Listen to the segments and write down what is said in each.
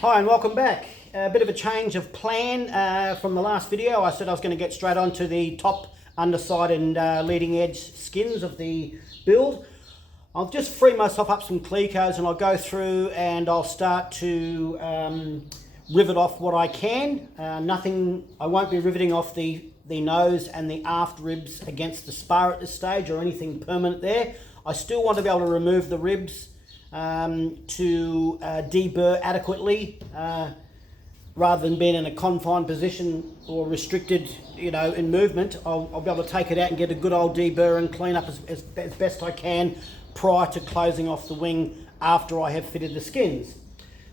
Hi and welcome back. A bit of a change of plan from the last video. I said I was going to get straight onto the top, underside and leading edge skins of the build. I'll just free myself up some clecos and I'll go through and I'll start to rivet off what I can. I won't be riveting off the nose and the aft ribs against the spar at this stage or anything permanent there. I still want to be able to remove the ribs to deburr adequately rather than being in a confined position or restricted, in movement. I'll be able to take it out and get a good old deburr and clean up as best I can prior to closing off the wing after I have fitted the skins.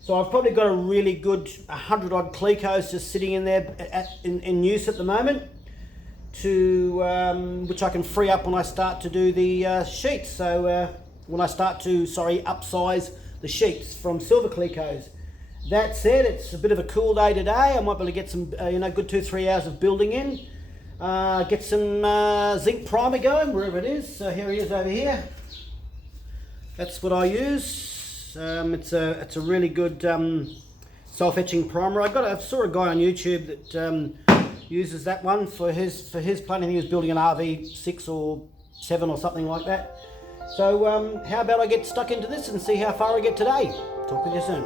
So I've probably got a really good 100 odd clecos just sitting in there in use at the moment, which I can free up when I start to do the sheets. So when I start to, upsize the sheets from silver clecos. That said, it's a bit of a cool day today. I might be able to get some, good 2-3 hours of building in. Get some zinc primer going, wherever it is. So here he is over here. That's what I use. It's a really good self-etching primer. I saw a guy on YouTube that uses that one for his planning. He was building an RV6 or 7 or something like that. So how about I get stuck into this and see how far I get today. Talk with you soon.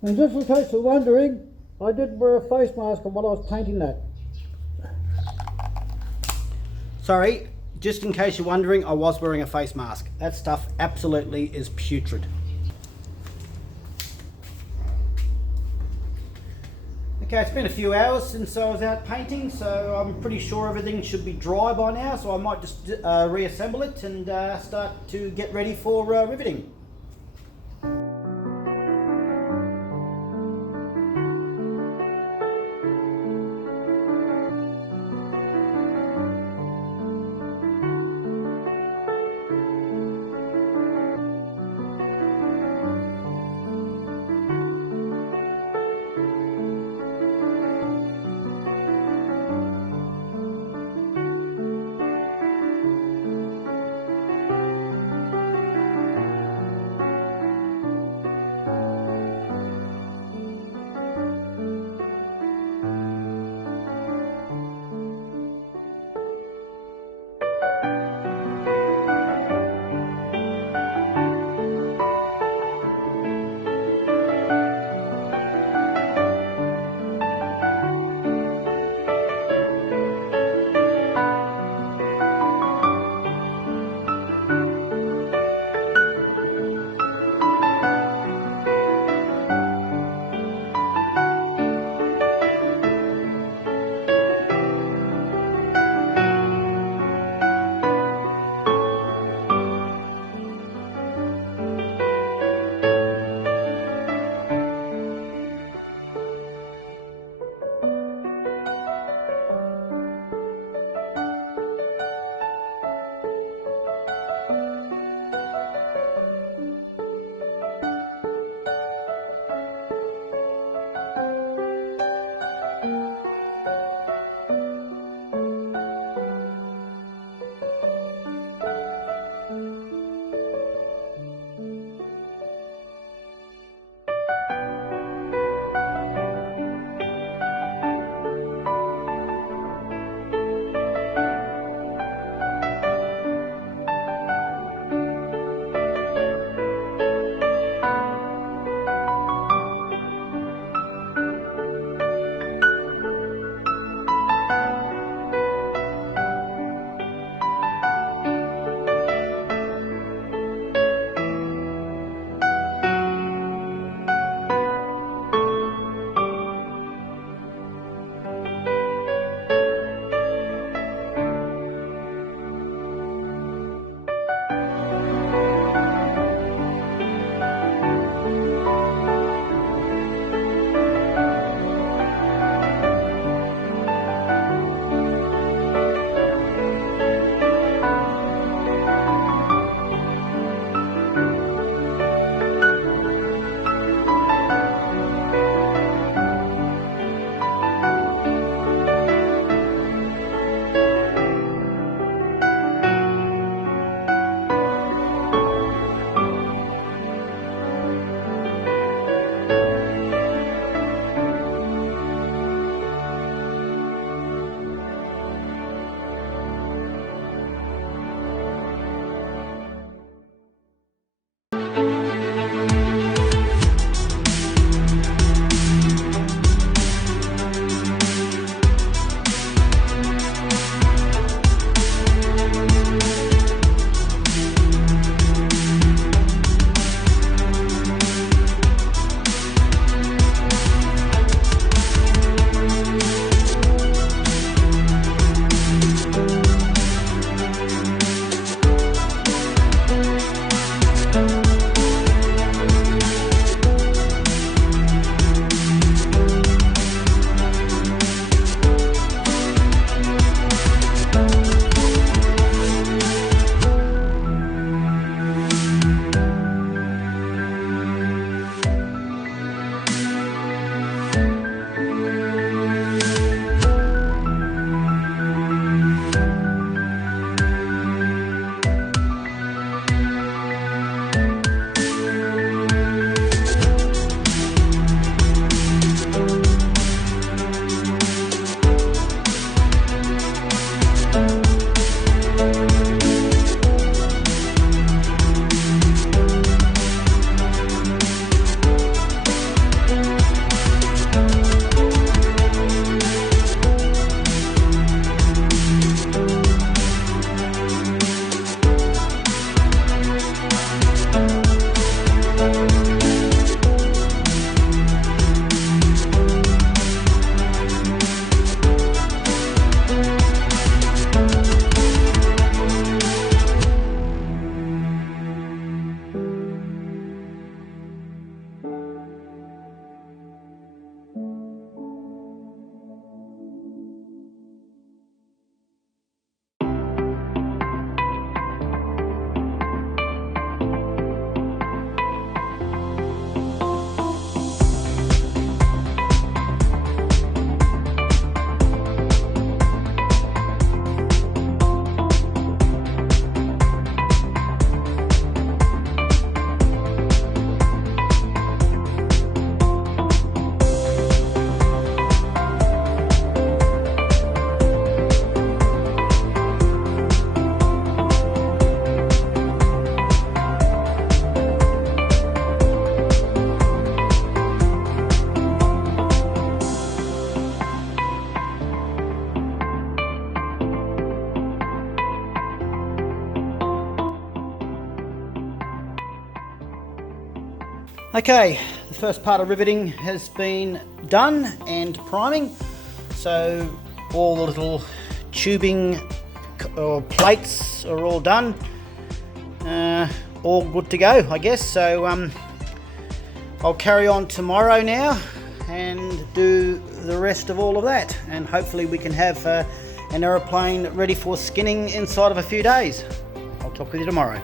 And just in case you're wondering, I did wear a face mask while I was painting that. Sorry, just in case you're wondering, I was wearing a face mask. That stuff absolutely is putrid. Okay, it's been a few hours since I was out painting, so I'm pretty sure everything should be dry by now, so I might just reassemble it and start to get ready for riveting. Okay, the first part of riveting has been done and priming, so all the little tubing or plates are all done, all good to go, I guess. So I'll carry on tomorrow now and do the rest of all of that, and hopefully we can have an aeroplane ready for skinning inside of a few days. I'll talk with you tomorrow.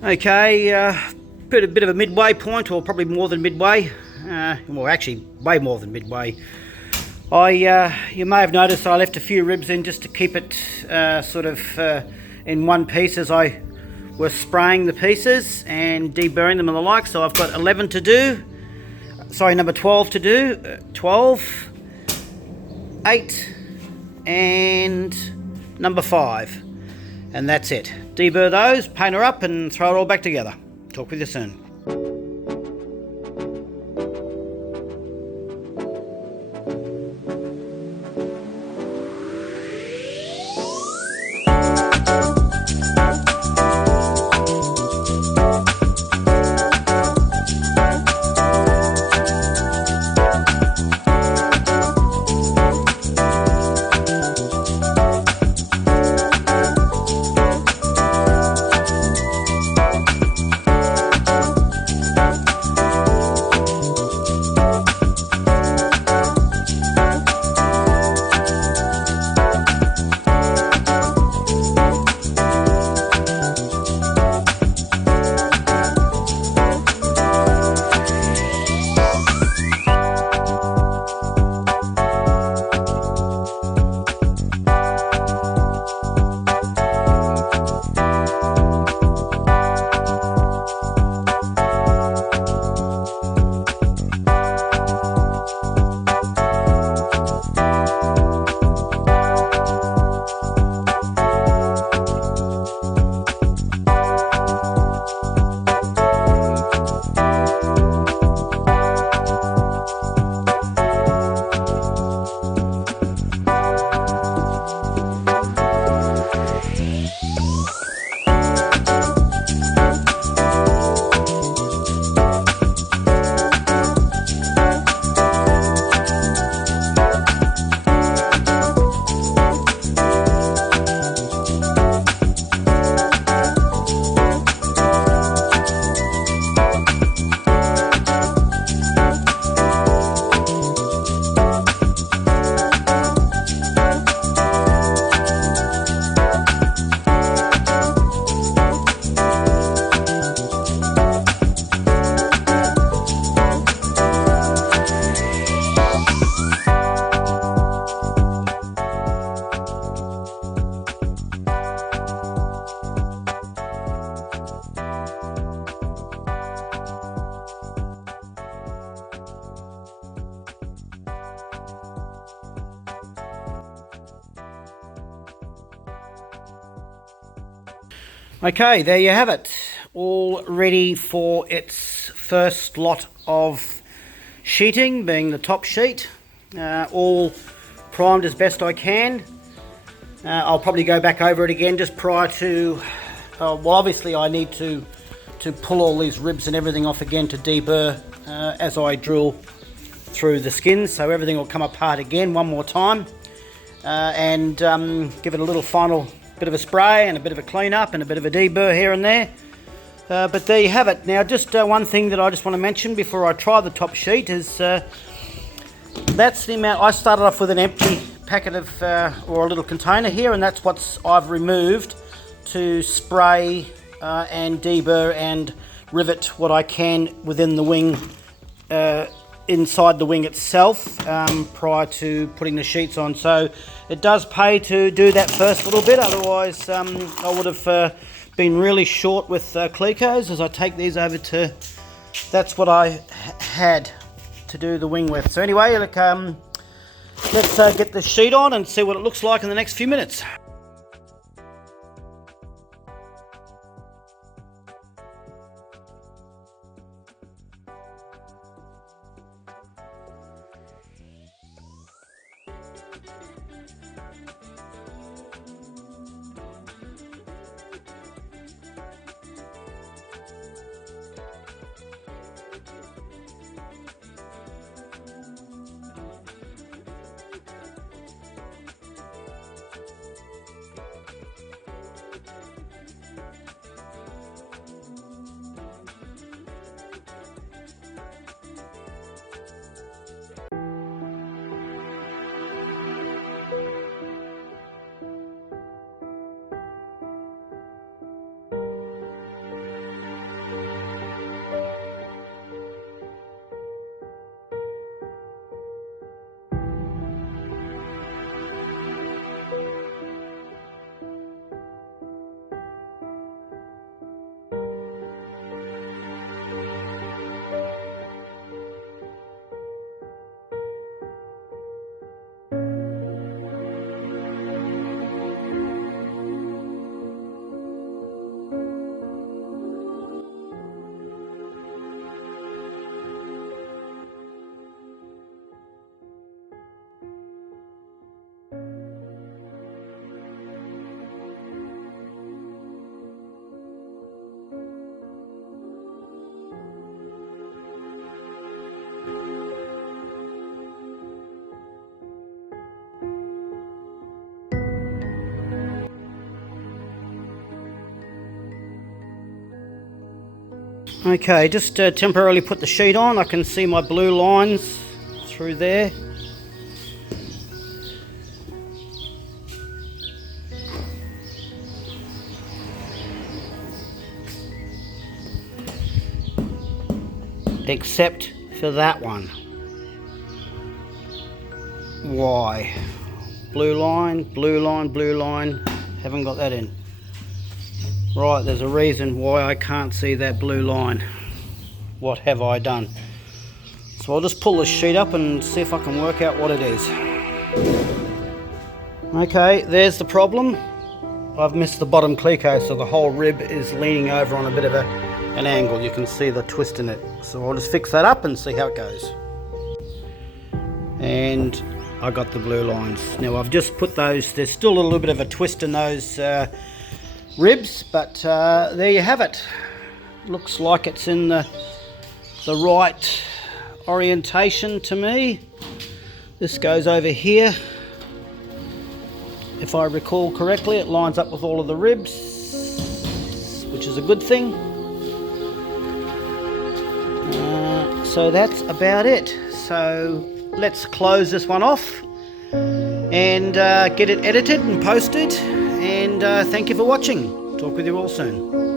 Okay, bit of a midway point, or probably more than midway. Well, actually, way more than midway. You may have noticed I left a few ribs in just to keep it sort of in one piece as I was spraying the pieces and deburring them and the like. So I've got 11 to do. Sorry, number 12 to do. 12, 8, and number 5. And that's it. Deburr those, paint her up, and throw it all back together. Talk with you soon. Okay, there you have it. All ready for its first lot of sheeting, being the top sheet. All primed as best I can. I'll probably go back over it again just prior to... well, obviously I need to pull all these ribs and everything off again to deburr as I drill through the skins, so everything will come apart again one more time, and give it a little final bit of a spray and a bit of a clean up and a bit of a deburr here and there. But there you have it. Now, just one thing that I just want to mention before I try the top sheet is that's the amount. I started off with an empty packet of or a little container here, and that's what I've removed to spray and deburr and rivet what I can within the wing, inside the wing itself, prior to putting the sheets on. So it does pay to do that first little bit, otherwise I would have been really short with Clecos as I take these over to... That's what I had to do the wing with. So anyway, look, let's get the sheet on and see what it looks like in the next few minutes. Okay, just temporarily put the sheet on. I can see my blue lines through there. Except for that one. Why? Blue line, blue line, blue line. Haven't got that in. Right, there's a reason why I can't see that blue line. What have I done? So I'll just pull the sheet up and see if I can work out what it is. Okay, there's the problem. I've missed the bottom cleco, so the whole rib is leaning over on a bit of an angle. You can see the twist in it. So I'll just fix that up and see how it goes. And I got the blue lines. Now I've just put those, there's still a little bit of a twist in those ribs, but there you have it. Looks like it's in the right orientation to me. This goes over here. If I recall correctly, it lines up with all of the ribs, which is a good thing. So that's about it. So let's close this one off and get it edited and posted. And thank you for watching. Talk with you all soon.